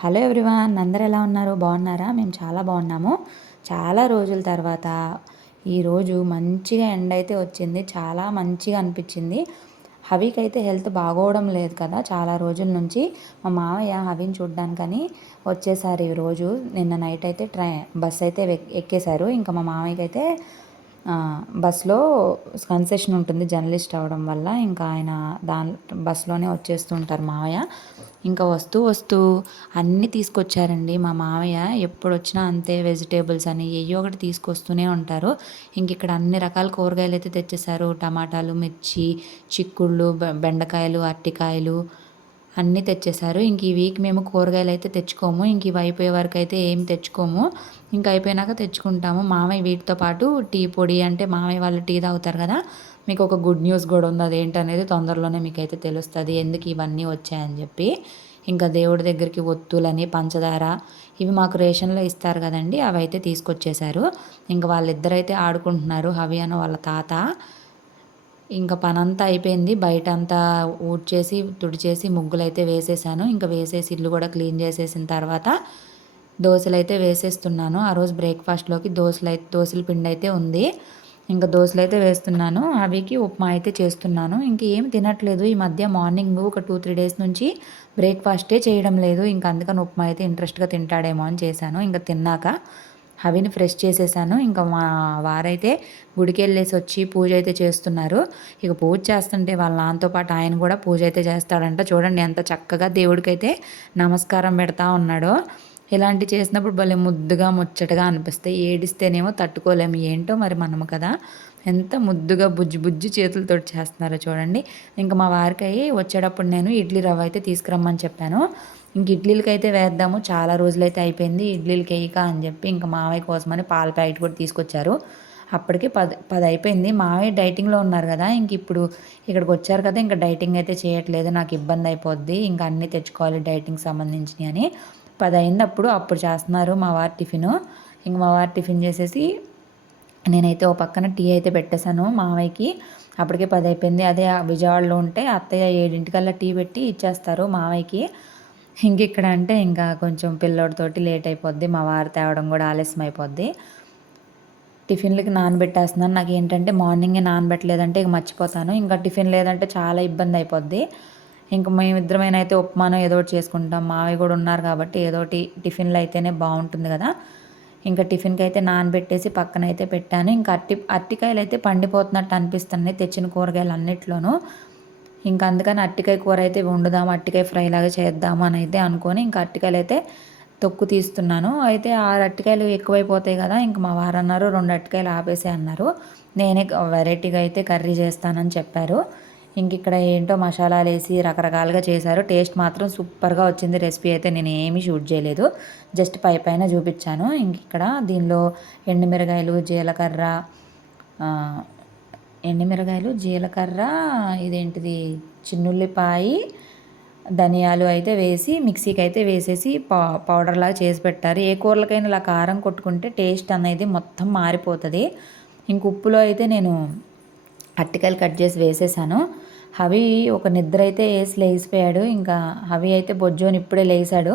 Hello everyone అందరు ఎలా ఉన్నారు? బాగున్నారా? మేము చాలా బాగున్నాము. చాలా రోజుల తర్వాత ఈరోజు మంచిగా ఎండ అయితే వచ్చింది. చాలా మంచిగా అనిపించింది. హవికి అయితే హెల్త్ బాగోవడం లేదు కదా చాలా రోజుల నుంచి. మా మామయ్య హవిని చూడ్డానికని వచ్చేసారు ఈరోజు నిన్న నైట్ అయితే ట్రై బస్ అయితే ఎక్కేశారు. ఇంకా మా మామయ్యకైతే అయితే బస్లో కన్సెషన్ ఉంటుంది జర్నలిస్ట్ అవ్వడం వల్ల. ఇంకా ఆయన దాని బస్సులోనే వచ్చేస్తూ ఉంటారు మావయ్య. ఇంకా వస్తూ వస్తూ అన్నీ తీసుకొచ్చారండి మా మావయ్య. ఎప్పుడు వచ్చినా అంతే వెజిటేబుల్స్ అని ఏయో ఒకటి తీసుకొస్తూనే ఉంటారు. ఇంక ఇక్కడ అన్ని రకాల కూరగాయలు అయితే తెచ్చేసారు టమాటాలు మిర్చి చిక్కుళ్ళు బెండకాయలు అరటికాయలు అన్నీ తెచ్చేశారు. ఇంక ఈ వీక్ మేము కూరగాయలు అయితే తెచ్చుకోము. ఇంక ఇవి అయిపోయే వరకు అయితే ఏం తెచ్చుకోము. ఇంక అయిపోయినాక తెచ్చుకుంటాము. మామయ్య వీటితో పాటు టీ పొడి అంటే మామయ్య వాళ్ళు టీ తాగుతారు కదా మీకు ఒక గుడ్ న్యూస్ కూడా ఉంది. అదేంటనేది తొందరలోనే మీకైతే తెలుస్తుంది. ఎందుకు ఇవన్నీ వచ్చాయని చెప్పి ఇంకా దేవుడి దగ్గరికి ఒత్తులని పంచదార ఇవి మాకు రేషన్లో ఇస్తారు కదండి అవి అయితే తీసుకొచ్చేశారు. ఇంకా వాళ్ళిద్దరైతే ఆడుకుంటున్నారు. హవి అన్న వాళ్ళ తాత ఇంకా పనంతా అయిపోయింది. బయట అంతా ఊడ్చేసి తుడిచేసి ముగ్గులు అయితే వేసేసాను. ఇంకా వేసేసి ఇల్లు కూడా క్లీన్ చేసేసిన తర్వాత దోశలు అయితే వేసేస్తున్నాను. ఆ రోజు బ్రేక్ఫాస్ట్లోకి దోశలు అయితే దోశల పిండి అయితే ఉంది. ఇంకా దోశలు అయితే వేస్తున్నాను. అవికి ఉప్మా అయితే చేస్తున్నాను. ఇంక ఏం తినట్లేదు. ఈ మధ్య మార్నింగ్ ఒక టూ త్రీ డేస్ నుంచి బ్రేక్ఫాస్టే చేయడం లేదు. ఇంకా అందుకని ఉప్మా అయితే ఇంట్రెస్ట్గా తింటాడేమో అని చేశాను. ఇంకా తిన్నాక అవిని ఫ్రెష్ చేసేసాను. ఇంకా మా వారైతే గుడికి వెళ్ళేసి వచ్చి పూజ అయితే చేస్తున్నారు. ఇక పూజ చేస్తుంటే వాళ్ళ నాన్నతో పాటు ఆయన కూడా పూజ అయితే చేస్తాడంట. చూడండి ఎంత చక్కగా దేవుడికైతే నమస్కారం పెడతా ఉన్నాడో. ఇలాంటి చేసినప్పుడు భలే ముద్దుగా ముచ్చటగా అనిపిస్తాయి. ఏడిస్తేనేమో తట్టుకోలేము ఏంటో మరి మనము కదా. ఎంత ముద్దుగా బుజ్జి బుజ్జి చేతులతో చేస్తున్నారో చూడండి. ఇంకా మా వారికి వచ్చేటప్పుడు నేను ఇడ్లీ రవ్వ అయితే తీసుకురమ్మని చెప్పాను. ఇంక ఇడ్లీలకి అయితే వేద్దాము. చాలా రోజులైతే అయిపోయింది. ఇడ్లీలకి వేయక అని చెప్పి ఇంకా మావయ్య కోసమని పాల ప్యాకెట్ కూడా తీసుకొచ్చారు. అప్పటికి పది పది అయిపోయింది మావయ్య డైటింగ్లో ఉన్నారు కదా ఇంక ఇప్పుడు ఇక్కడికి వచ్చారు కదా ఇంకా డైటింగ్ అయితే చేయట్లేదు. నాకు ఇబ్బంది అయిపోద్ది. ఇంకా అన్నీ తెచ్చుకోవాలి డైటింగ్ సంబంధించినవి అని. పది అయినప్పుడు అప్పుడు చేస్తున్నారు మా వారి టిఫిన్. ఇంక మా వారి టిఫిన్ చేసేసి నేనైతే ఓ పక్కన టీ అయితే పెట్టేశాను మావయ్యకి. అప్పటికే పది అయిపోయింది అదే విజయవాడలో ఉంటే అత్తయ్య ఏడింటికల్లా టీ పెట్టి ఇచ్చేస్తారు మావయ్యకి. ఇంక ఇక్కడ అంటే ఇంకా కొంచెం పిల్లోడితోటి లేట్ అయిపోద్ది. మా వారు తేవడం కూడా ఆలస్యం అయిపోద్ది. టిఫిన్లకి నానబెట్టేస్తున్నాను. నాకు ఏంటంటే మార్నింగే నానబెట్టలేదంటే ఇక మర్చిపోతాను. ఇంకా టిఫిన్ లేదంటే చాలా ఇబ్బంది అయిపోద్ది. ఇంక మేమిద్దరమైనా అయితే ఉప్మానం ఏదో ఒకటి చేసుకుంటాం. మావి కూడా ఉన్నారు కాబట్టి ఏదో ఒకటి టిఫిన్లు అయితేనే బాగుంటుంది కదా. ఇంకా టిఫిన్కి అయితే నానబెట్టేసి పక్కన అయితే పెట్టాను. ఇంకా అట్టి అరటికాయలు అయితే పండిపోతున్నట్టు అనిపిస్తున్నాయి తెచ్చిన కూరగాయలు అన్నిట్లోనూ. ఇంకా అందుకని అట్టికాయ కూర అయితే వండుదాం అట్టికాయ ఫ్రై లాగా చేద్దాం అని అయితే అనుకొని ఇంకా అట్టికాయలు అయితే తొక్కు తీస్తున్నాను. అయితే ఆ అట్టికాయలు ఎక్కువైపోతాయి కదా ఇంక మా వారు అన్నారు రెండు అట్టికాయలు ఆపేసే అన్నారు. నేనే వెరైటీగా అయితే కర్రీ చేస్తానని చెప్పారు. ఇంక ఇక్కడ ఏంటో మసాలాలు వేసి రకరకాలుగా చేశారు. టేస్ట్ మాత్రం సూపర్గా వచ్చింది రెసిపీ అయితే నేను ఏమీ షూట్ చేయలేదు. జస్ట్ పై పైన చూపించాను. ఇంక ఇక్కడ దీనిలో ఎండుమిరగాయలు జీలకర్ర ఎండుమిరగాయలు జీలకర్ర ఇదేంటిది చిన్నుల్లిపాయి ధనియాలు అయితే వేసి మిక్సీకి అయితే వేసేసి పౌ పౌడర్ లాగా చేసి పెట్టారు. ఏ కూరలకైనా ఇలా కారం కొట్టుకుంటే టేస్ట్ అనేది మొత్తం మారిపోతుంది. ఇంక ఉప్పులో అయితే నేను అట్టికాయలు కట్ చేసి వేసేసాను. హవి ఒక నిద్ర అయితే వేసి లేచిపోయాడు. ఇంకా హవి అయితే బొజ్జోని ఇప్పుడే లేచాడు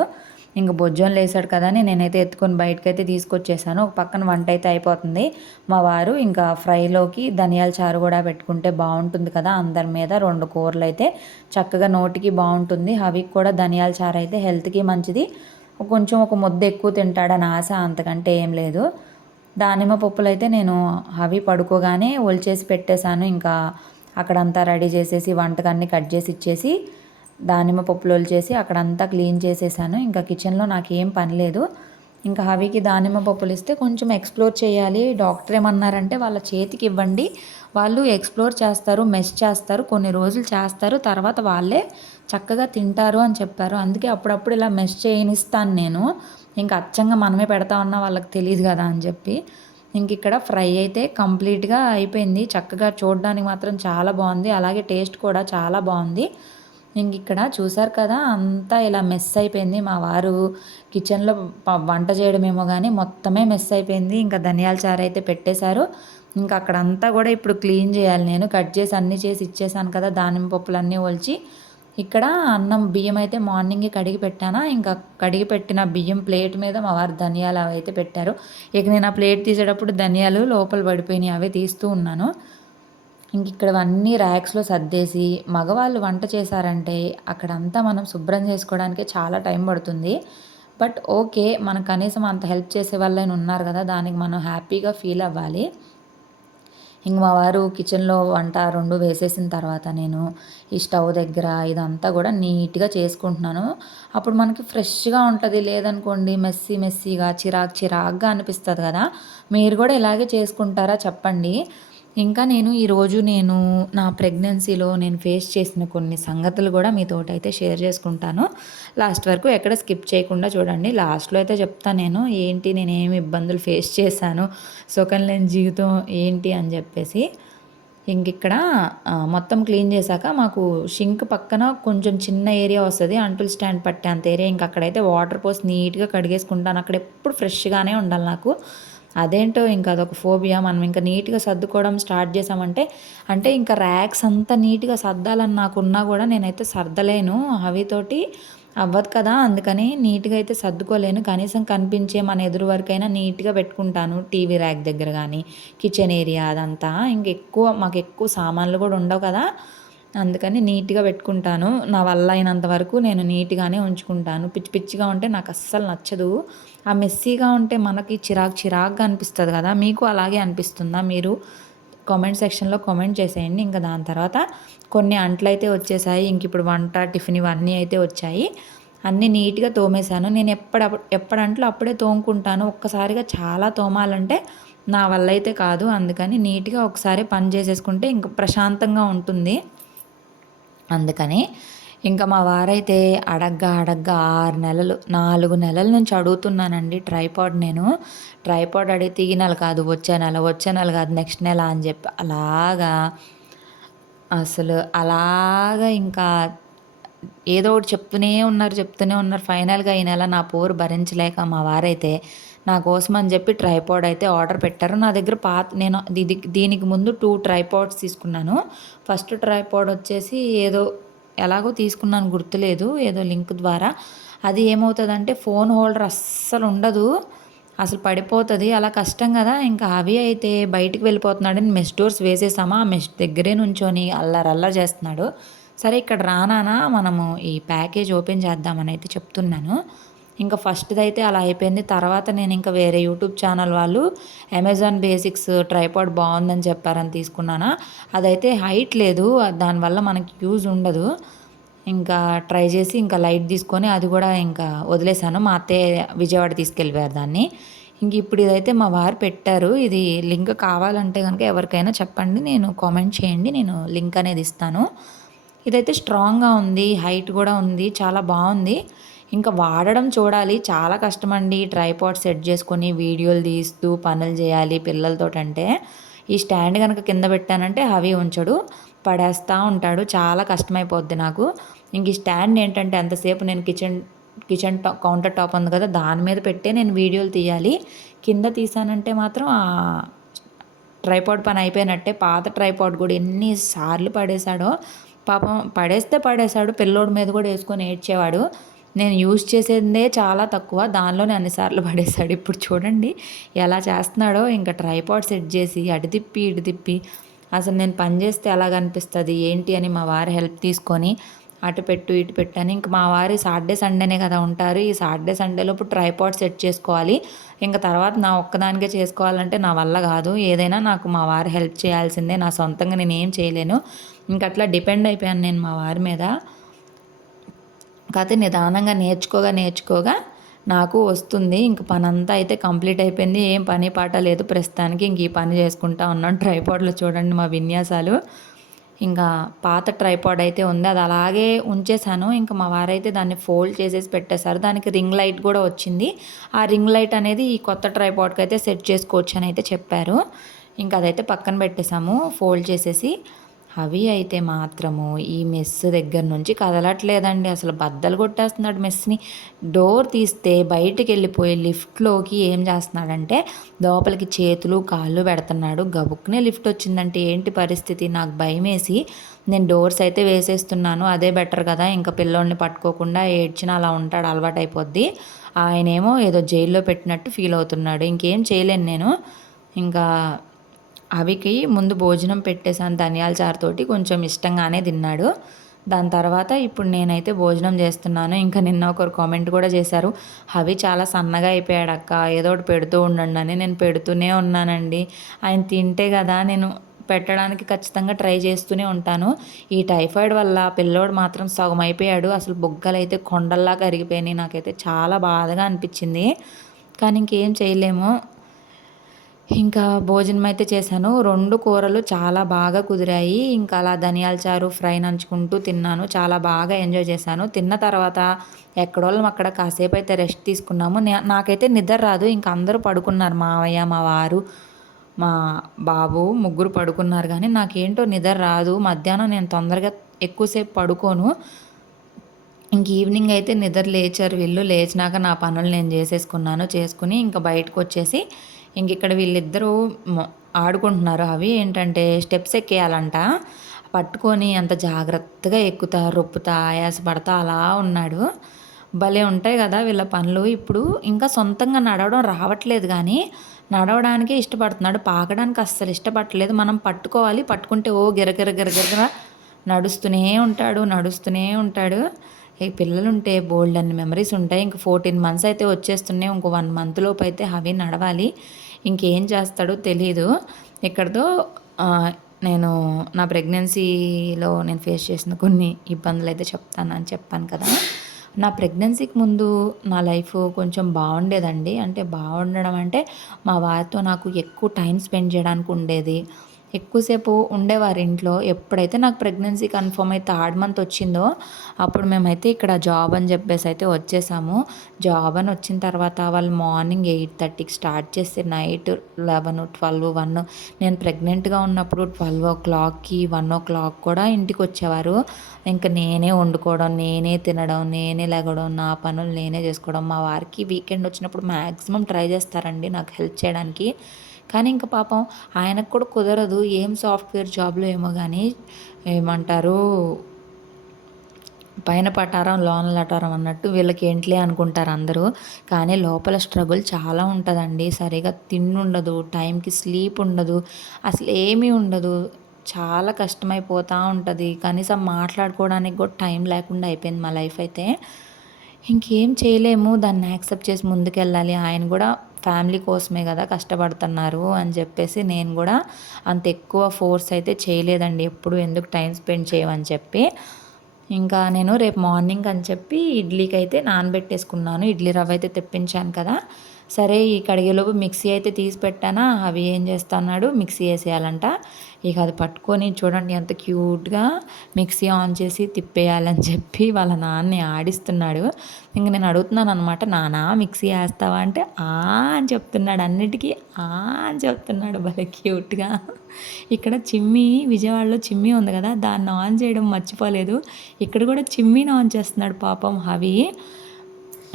ఇంక బొజ్జోన్లు లేసాడు కదా అని నేనైతే ఎత్తుకొని బయటకైతే తీసుకొచ్చేసాను. ఒక పక్కన వంట అయితే అయిపోతుంది. మా వారు ఇంకా ఫ్రైలోకి ధనియాల చారు కూడా పెట్టుకుంటే బాగుంటుంది కదా. అందరి మీద రెండు కూరలు అయితే చక్కగా నోటికి బాగుంటుంది. అవి కూడా ధనియాల చారు అయితే హెల్త్కి మంచిది. కొంచెం ఒక ముద్ద ఎక్కువ తింటాడని ఆశ అంతకంటే ఏం లేదు. దానిమ్మ పప్పులు అయితే నేను అవి పడుకోగానే ఒలిచేసి పెట్టేశాను. ఇంకా అక్కడంతా రెడీ చేసేసి వంటకాన్ని కట్ చేసి ఇచ్చేసి దానిమ్మ పప్పులు ఒలిచేసి అక్కడంతా క్లీన్ చేసేసాను. ఇంకా కిచెన్లో నాకేం పని లేదు. ఇంకా హవికి దానిమ్మ పప్పులు ఇస్తే కొంచెం ఎక్స్ప్లోర్ చేయాలి. డాక్టర్ ఏమన్నారంటే వాళ్ళ చేతికి ఇవ్వండి. వాళ్ళు ఎక్స్ప్లోర్ చేస్తారు మెస్ చేస్తారు కొన్ని రోజులు చేస్తారు తర్వాత వాళ్ళే చక్కగా తింటారు అని చెప్పారు. అందుకే అప్పుడప్పుడు ఇలా మెస్ చేయనిస్తాను నేను. ఇంకా అచ్చంగా మనమే పెడతా ఉన్నా వాళ్ళకి తెలియదు కదా అని చెప్పి. ఇంక ఇక్కడ ఫ్రై అయితే కంప్లీట్గా అయిపోయింది. చక్కగా చూడడానికి మాత్రం చాలా బాగుంది. అలాగే టేస్ట్ కూడా చాలా బాగుంది. ఇంక ఇక్కడ చూసారు కదా అంతా ఇలా మెస్ అయిపోయింది. మా వారు కిచెన్లో వంట చేయడమేమో కానీ మొత్తమే మెస్ అయిపోయింది. ఇంకా ధనియాల చారు అయితే పెట్టేశారు. ఇంకా అక్కడంతా కూడా ఇప్పుడు క్లీన్ చేయాలి. నేను కట్ చేసి అన్నీ చేసి ఇచ్చేసాను కదా దానిమ్మ పప్పులు అన్నీ ఒలిచి. ఇక్కడ అన్నం బియ్యం అయితే మార్నింగే కడిగి పెట్టానా ఇంకా కడిగి పెట్టిన బియ్యం ప్లేట్ మీద మా వారు ధనియాలు అవి అయితే పెట్టారు. ఇక నేను ఆ ప్లేట్ తీసేటప్పుడు ధనియాలు లోపల పడిపోయినాయి అవే తీస్తూ ఉన్నాను. ఇంక ఇక్కడ అన్నీ ర్యాక్స్లో సర్దేసి మగవాళ్ళు వంట చేశారంటే అక్కడంతా మనం శుభ్రం చేసుకోవడానికి చాలా టైం పడుతుంది. బట్ ఓకే మన కనీసం అంత హెల్ప్ చేసే వాళ్ళైనా ఉన్నారు కదా దానికి మనం హ్యాపీగా ఫీల్ అవ్వాలి. ఇంక మా వారు కిచెన్లో వంట రెండు వేసేసిన తర్వాత నేను ఈ స్టవ్ దగ్గర ఇదంతా కూడా నీట్గా చేసుకుంటున్నాను. అప్పుడు మనకి ఫ్రెష్గా ఉంటుంది లేదనుకోండి మెస్సీ మెస్సీగా చిరాక్ చిరాక్గా అనిపిస్తుంది కదా. మీరు కూడా ఇలాగే చేసుకుంటారా చెప్పండి. ఇంకా నేను ఈరోజు నేను నా ప్రెగ్నెన్సీలో నేను ఫేస్ చేసిన కొన్ని సంగతులు కూడా మీతోటి అయితే షేర్ చేసుకుంటాను. లాస్ట్ వరకు ఎక్కడ స్కిప్ చేయకుండా చూడండి. లాస్ట్లో అయితే చెప్తాను నేను ఏంటి నేను ఏమి ఇబ్బందులు ఫేస్ చేశాను? సుఖం లేని జీవితం ఏంటి? అని చెప్పేసి. ఇంక ఇక్కడ మొత్తం క్లీన్ చేశాక మాకు షింక్ పక్కన కొంచెం చిన్న ఏరియా వస్తుంది. అంటుల్ స్టాండ్ పట్టే అంత ఏరియా. ఇంక అక్కడైతే వాటర్ పోసి నీట్గా కడిగేసుకుంటాను. అక్కడ ఎప్పుడు ఫ్రెష్గానే ఉండాలి నాకు. అదేంటో ఇంకా అదొక ఫోబియా. మనం ఇంకా నీట్గా సర్దుకోవడం స్టార్ట్ చేసామంటే అంటే ఇంకా ర్యాక్స్ అంతా నీట్గా సర్దాలని నాకున్నా కూడా నేనైతే సర్దలేను. అవితోటి అవ్వదు కదా అందుకని నీట్గా అయితే సర్దుకోలేను. కనీసం కనిపించే మన ఎదురు వరకైనా నీట్గా పెట్టుకుంటాను టీవీ ర్యాక్ దగ్గర కానీ కిచెన్ ఏరియా అదంతా. ఇంకెక్కువ మాకు ఎక్కువ సామాన్లు కూడా ఉండవు కదా. అందుకని నీట్గా పెట్టుకుంటాను. నా వల్ల అయినంత వరకు నేను నీట్గానే ఉంచుకుంటాను. పిచ్చి పిచ్చిగా ఉంటే నాకు అస్సలు నచ్చదు. ఆ మెస్సీగా ఉంటే మనకి చిరాకు చిరాకుగా అనిపిస్తుంది కదా! మీకు అలాగే అనిపిస్తుందా? మీరు కామెంట్ సెక్షన్లో కామెంట్ చేసేయండి. ఇంకా దాని తర్వాత కొన్ని అంట్లు అయితే వచ్చేసాయి. ఇంక ఇప్పుడు వంట టిఫిన్ ఇవన్నీ అయితే వచ్చాయి. అన్నీ నీట్గా తోమేశాను. నేను ఎప్పుడప్పుడు ఎప్పుడంట్లో అప్పుడే తోముకుంటాను. ఒక్కసారిగా చాలా తోమాలంటే నా వల్ల అయితే కాదు. అందుకని నీట్గా ఒకసారి పని చేసేసుకుంటే ఇంక ప్రశాంతంగా ఉంటుంది. అందుకని ఇంకా మా వారైతే అడగ్గా అడగ్గా ఆరు నెలలు నాలుగు నెలల నుంచి అడుగుతున్నానండి ట్రైపాడ్ నేను. ట్రైపాడ్ అడిగితే ఈ నెల కాదు వచ్చే నెల వచ్చే నెల కాదు నెక్స్ట్ నెల అని చెప్పి అలాగా అసలు అలాగా ఇంకా ఏదో ఒకటి చెప్తూనే ఉన్నారు చెప్తూనే ఉన్నారు. ఫైనల్గా ఈ నెల నా పోరు భరించలేక మా వారైతే నా కోసం అని చెప్పి ట్రైపాడ్ అయితే ఆర్డర్ పెట్టారు. నా దగ్గర పాత నేను ఇది దీనికి ముందు టూ ట్రైపాడ్స్ తీసుకున్నాను. ఫస్ట్ ట్రైపాడ్ వచ్చేసి ఏదో ఎలాగో తీసుకున్నాను గుర్తులేదు. ఏదో లింక్ ద్వారా. అది ఏమవుతుందంటే ఫోన్ హోల్డర్ అస్సలు ఉండదు. అసలు పడిపోతుంది. అలా కష్టం కదా. ఇంకా అవి అయితే బయటికి వెళ్ళిపోతున్నాడని మెస్ డోర్స్ వేసేసామా. ఆ మెస్ దగ్గరే నుంచొని అల్లరల్లర చేస్తున్నాడు. సరే ఇక్కడ రానానా. మనము ఈ ప్యాకేజ్ ఓపెన్ చేద్దామని అయితే చెప్తున్నాను. ఇంకా ఫస్ట్ది అయితే అలా అయిపోయింది. తర్వాత నేను ఇంకా వేరే యూట్యూబ్ ఛానల్ వాళ్ళు అమెజాన్ బేసిక్స్ ట్రైపాడ్ బాగుందని చెప్పారని తీసుకున్నానా. అదైతే హైట్ లేదు. దానివల్ల మనకి యూజ్ ఉండదు. ఇంకా ట్రై చేసి ఇంకా లైట్ తీసుకొని అది కూడా ఇంకా వదిలేశాను మా అత్తయ్య విజయవాడ తీసుకెళ్ళిపోయారు దాన్ని. ఇంక ఇప్పుడు ఇదైతే మా వారు పెట్టారు. ఇది లింక్ కావాలంటే కనుక ఎవరికైనా చెప్పండి. నేను కామెంట్ చేయండి. నేను లింక్ అనేది ఇస్తాను. ఇదైతే స్ట్రాంగ్గా ఉంది. హైట్ కూడా ఉంది. చాలా బాగుంది. ఇంకా వాడడం చూడాలి. చాలా కష్టమండి. ట్రైపాడ్ సెట్ చేసుకొని వీడియోలు తీస్తూ పనులు చేయాలి పిల్లలతో అంటే ఈ స్టాండ్ కనుక కింద పెట్టానంటే అవి ఉంచడు. పడేస్తూ ఉంటాడు. చాలా కష్టమైపోద్ది నాకు. ఇంక ఈ స్టాండ్ ఏంటంటే ఎంతసేపు నేను కిచెన్ కిచెన్ టా కౌంటర్ టాప్ ఉంది కదా దాని మీద పెట్టే నేను వీడియోలు తీయాలి. కింద తీసానంటే మాత్రం ఆ ట్రైపాడ్ పని అయిపోయినట్టే. పాత ట్రైపాడ్ కూడా ఎన్నిసార్లు పడేశాడో. పాపం పడేస్తే పడేశాడు. పిల్లోడి మీద కూడా వేసుకొని ఏడ్చేవాడు. నేను యూజ్ చేసేదే చాలా తక్కువ. దానిలోనే అన్నిసార్లు పడేశాడు. ఇప్పుడు చూడండి ఎలా చేస్తున్నాడో. ఇంకా ట్రైపాడ్ సెట్ చేసి అటు తిప్పి ఇటు తిప్పి. అసలు నేను పని చేస్తే ఎలా కనిపిస్తుంది ఏంటి అని మా వారి హెల్ప్ తీసుకొని అటు పెట్టు ఇటు పెట్టు అని ఇంక మా వారి సాటర్డే సండేనే కదా ఉంటారు. ఈ సాటర్డే సండేలోపు ట్రైపాడ్ సెట్ చేసుకోవాలి. ఇంకా తర్వాత నా ఒక్కదానికే చేసుకోవాలంటే నా వల్ల కాదు. ఏదైనా నాకు మా వారి హెల్ప్ చేయాల్సిందే. నా సొంతంగా నేను ఏం చేయలేను. ఇంక అట్లా డిపెండ్ అయిపోయాను నేను మా వారి మీద. కథ నిదానంగా నేర్చుకోగా నేర్చుకోగా నాకు వస్తుంది. ఇంక పని అంతా అయితే కంప్లీట్ అయిపోయింది. ఏం పని పాట లేదు ప్రస్తుతానికి. ఇంక ఈ పని చేసుకుంటా ఉన్నాను ట్రైపాడ్లో చూడండి మా విన్యాసాలు. ఇంకా పాత ట్రైపాడ్ అయితే ఉంది. అది అలాగే ఉంచేసాను ఇంకా మా వారైతే దాన్ని ఫోల్డ్ చేసేసి పెట్టేశారు. దానికి రింగ్ లైట్ కూడా వచ్చింది. ఆ రింగ్ లైట్ అనేది ఈ కొత్త ట్రైపాడ్కి అయితే సెట్ చేసుకోవచ్చు అని అయితే చెప్పారు. ఇంకా అదైతే పక్కన పెట్టేశాము. ఫోల్డ్ చేసేసి అవి అయితే మాత్రము ఈ మెస్ దగ్గర నుంచి కదలట్లేదండి. అసలు బద్దలు కొట్టేస్తున్నాడు మెస్ని. డోర్ తీస్తే బయటికి వెళ్ళిపోయి లిఫ్ట్లోకి ఏం చేస్తున్నాడంటే లోపలికి చేతులు కాళ్ళు పెడుతున్నాడు. గబుక్నే లిఫ్ట్ వచ్చిందంటే ఏంటి పరిస్థితి? నాకు భయం వేసి నేను డోర్స్ అయితే వేసేస్తున్నాను. అదే బెటర్ కదా ఇంకా పిల్లోడిని పట్టుకోకుండా ఏడ్చినా అలా ఉంటాడు అలవాటైపోద్ది. ఆయనేమో ఏదో జైల్లో పెట్టినట్టు ఫీల్ అవుతున్నాడు. ఇంకేం చేయలేను నేను. ఇంకా అవికి ముందు భోజనం పెట్టేశాను ధనియాల చారుతోటి కొంచెం ఇష్టంగానే తిన్నాడు. దాని తర్వాత ఇప్పుడు నేనైతే భోజనం చేస్తున్నాను. ఇంకా నిన్న ఒకరు కామెంట్ కూడా చేశారు అవి చాలా సన్నగా అయిపోయాడు అక్క ఏదో ఒకటి పెడుతూ ఉండండి అని. నేను పెడుతూనే ఉన్నానండి. ఆయన తింటే కదా నేను పెట్టడానికి ఖచ్చితంగా ట్రై చేస్తూనే ఉంటాను. ఈ టైఫాయిడ్ వల్ల పిల్లోడు మాత్రం సగం అయిపోయాడు. అసలు బొగ్గలు అయితే కొండల్లా కరిగిపోయినాయి నాకైతే చాలా బాధగా అనిపించింది. కానీ ఇంకేం చేయలేము. ఇంకా భోజనం అయితే చేశాను. రెండు కూరలు చాలా బాగా కుదిరాయి. ఇంకా అలా ధనియాల చారు ఫ్రై నంచుకుంటూ తిన్నాను. చాలా బాగా ఎంజాయ్ చేశాను. తిన్న తర్వాత ఎక్కడోళ్ళం అక్కడ కాసేపు అయితే రెస్ట్ తీసుకున్నాము. నాకైతే నిద్ర రాదు. ఇంకా అందరూ పడుకున్నారు. మావయ్య మా వారు మా బాబు ముగ్గురు పడుకున్నారు కానీ నాకేంటో నిద్ర రాదు. మధ్యాహ్నం నేను తొందరగా ఎక్కువసేపు పడుకోను. ఇంక ఈవినింగ్ అయితే నిద్ర లేచారు వీళ్ళు. లేచినాక నా పనులు నేను చేసేసుకున్నాను. చేసుకుని ఇంకా బయటకు వచ్చేసి ఇంక ఇక్కడ వీళ్ళిద్దరూ ఆడుకుంటున్నారు. అవి ఏంటంటే స్టెప్స్ ఎక్కేయాలంట. పట్టుకొని అంత జాగ్రత్తగా ఎక్కుతా రొప్పుతా ఆయాసపడతా అలా ఉన్నాడు. భలే ఉంటాయి కదా వీళ్ళ పనులు. ఇప్పుడు ఇంకా సొంతంగా నడవడం రావట్లేదు కానీ నడవడానికి ఇష్టపడుతున్నాడు. పాకడానికి అస్సలు ఇష్టపడట్లేదు. మనం పట్టుకోవాలి. పట్టుకుంటే ఓ గిరగిర గిరగిర నడుస్తూనే ఉంటాడు నడుస్తూనే ఉంటాడు. ఈ పిల్లలు ఉంటే బోల్డ్ అన్ని మెమరీస్ ఉంటాయి. ఇంక ఫోర్టీన్ మంత్స్ అయితే వచ్చేస్తున్నాయి. ఇంకో వన్ మంత్ లోపు అయితే అవి నడవాలి. ఇంకేం చేస్తాడో తెలీదు. ఇక్కడతో నేను నా ప్రెగ్నెన్సీలో నేను ఫేస్ చేసిన కొన్ని ఇబ్బందులు అయితే చెప్తాను అని చెప్పాను కదా. నా ప్రెగ్నెన్సీకి ముందు నా లైఫ్ కొంచెం బాగుండేదండి. అంటే బాగుండడం అంటే మా వారితో నాకు ఎక్కువ టైం స్పెండ్ చేయడానికి ఉండేది. ఎక్కువసేపు ఉండేవారు ఇంట్లో. ఎప్పుడైతే నాకు ప్రెగ్నెన్సీ కన్ఫర్మ్ అయితే థర్డ్ మంత్ వచ్చిందో అప్పుడు మేమైతే ఇక్కడ జాబ్ అని చెప్పేసి అయితే వచ్చేసాము. జాబ్ అని వచ్చిన తర్వాత వాళ్ళు మార్నింగ్ ఎయిట్ థర్టీకి స్టార్ట్ చేస్తే నైట్ లెవెన్ ట్వెల్వ్ వన్ నేను ప్రెగ్నెంట్గా ఉన్నప్పుడు ట్వెల్వ్ ఓ క్లాక్కి వన్ ఓ క్లాక్ కూడా ఇంటికి వచ్చేవారు. ఇంకా నేనే వండుకోవడం నేనే తినడం నేనే లెగడం నా పనులు నేనే చేసుకోవడం. మా వారికి వీకెండ్ వచ్చినప్పుడు మ్యాక్సిమం ట్రై చేస్తారండి నాకు హెల్ప్ చేయడానికి. కానీ ఇంకా పాపం ఆయనకు కూడా కుదరదు. ఏం సాఫ్ట్వేర్ జాబ్లో ఏమో కానీ ఏమంటారు? పైన పటారం లోన లటారం అన్నట్టు వీళ్ళకి ఏంట్లే అనుకుంటారు అందరూ. కానీ లోపల స్ట్రగుల్ చాలా ఉంటుందండి. సరిగా తిండి ఉండదు టైంకి స్లీప్ ఉండదు అసలు ఏమీ ఉండదు. చాలా కష్టమైపోతూ ఉంటుంది. కనీసం మాట్లాడుకోవడానికి కూడా టైం లేకుండా అయిపోయింది మా లైఫ్ అయితే. ఇంకేం చేయలేము. దాన్ని యాక్సెప్ట్ చేసి ముందుకెళ్ళాలి. ఆయన కూడా ఫ్యామిలీ కోసమే కదా కష్టపడుతున్నారు అని చెప్పేసి నేను కూడా అంత ఎక్కువ ఫోర్స్ అయితే చేయలేదండి. ఎప్పుడు ఎందుకు టైం స్పెండ్ చేయమని చెప్పి. ఇంకా నేను రేపు మార్నింగ్ అని చెప్పి ఇడ్లీకి అయితే నానబెట్టేసుకున్నాను. ఇడ్లీ రవ్వ అయితే తెప్పించాను కదా. సరే ఈ కడిగేలోపు మిక్సీ అయితే తీసి పెట్టానా? అవి ఏం చేస్తున్నాడు? మిక్సీ వేసేయాలంట. ఇక అది పట్టుకొని చూడండి ఎంత క్యూట్గా మిక్సీ ఆన్ చేసి తిప్పేయాలని చెప్పి వాళ్ళ నాన్నని ఆడిస్తున్నాడు. ఇంక నేను అడుగుతున్నాను అనమాట నానా మిక్సీ వేస్తావా? అంటే ఆ అని చెప్తున్నాడు అన్నిటికీ. ఆ అని చెప్తున్నాడు భలే క్యూట్గా. ఇక్కడ చిమ్మి విజయవాడలో చిమ్మి ఉంది కదా దాన్ని ఆన్ చేయడం మర్చిపోలేదు. ఇక్కడ కూడా చిమ్మిని ఆన్ చేస్తున్నాడు పాపం హవి.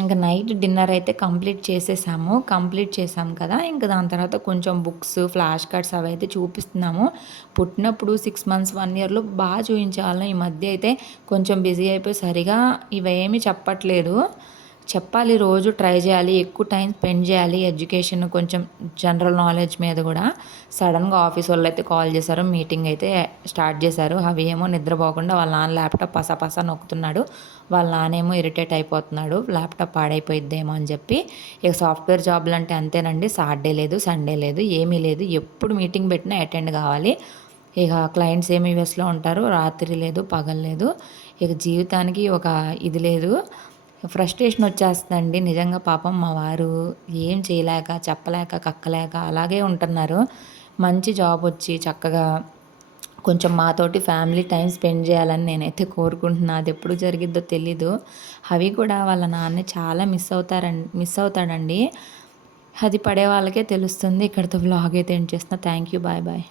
ఇంకా నైట్ డిన్నర్ అయితే కంప్లీట్ చేసేసాము. కంప్లీట్ చేసాము కదా. ఇంకా దాని తర్వాత కొంచెం బుక్స్ ఫ్లాష్ కార్డ్స్ అవి అయితే చూపిస్తున్నాము. పుట్టినప్పుడు సిక్స్ మంత్స్ వన్ ఇయర్లో బాగా చూపించాలని ఈ మధ్య అయితే కొంచెం బిజీ అయిపోయి సరిగా ఇవేమీ చెప్పట్లేదు. చెప్పాలి రోజు ట్రై చేయాలి ఎక్కువ టైం స్పెండ్ చేయాలి ఎడ్యుకేషన్ కొంచెం జనరల్ నాలెడ్జ్ మీద కూడా. సడన్గా ఆఫీస్ వాళ్ళు అయితే కాల్ చేశారు మీటింగ్ అయితే స్టార్ట్ చేశారు. అవి ఏమో నిద్రపోకుండా వాళ్ళ నాన్న ల్యాప్టాప్ పసపస పసా నొక్కుతున్నాడు. వాళ్ళ నానేమో ఇరిటేట్ అయిపోతున్నాడు ల్యాప్టాప్ పాడైపోయిద్దేమో అని చెప్పి. ఇక సాఫ్ట్వేర్ జాబ్లు అంటే అంతేనండి సాటర్డే లేదు సండే లేదు ఏమీ లేదు. ఎప్పుడు మీటింగ్ పెట్టినా అటెండ్ కావాలి. ఇక క్లయింట్స్ ఏమి యూఎస్లో ఉంటారు రాత్రి లేదు పగలు లేదు. ఇక జీవితానికి ఒక ఇది లేదు. ఫ్రస్ట్రేషన్ వచ్చేస్తుందండి. నిజంగా పాపం మా వారు ఏం చేయలేక చెప్పలేక కక్కలేక అలాగే ఉంటున్నారు. మంచి జాబ్ వచ్చి చక్కగా కొంచెం మాతోటి ఫ్యామిలీ టైం స్పెండ్ చేయాలని నేనైతే కోరుకుంటున్నా. అది ఎప్పుడు జరిగిద్దో తెలీదు. అవి కూడా వాళ్ళ నాన్న చాలా మిస్ అవుతారండి మిస్ అవుతాడండి. అది పడే వాళ్ళకే తెలుస్తుంది. ఇక్కడితో వ్లాగ్ అయితే ఏం చేస్తున్నా. Thank you. Bye bye.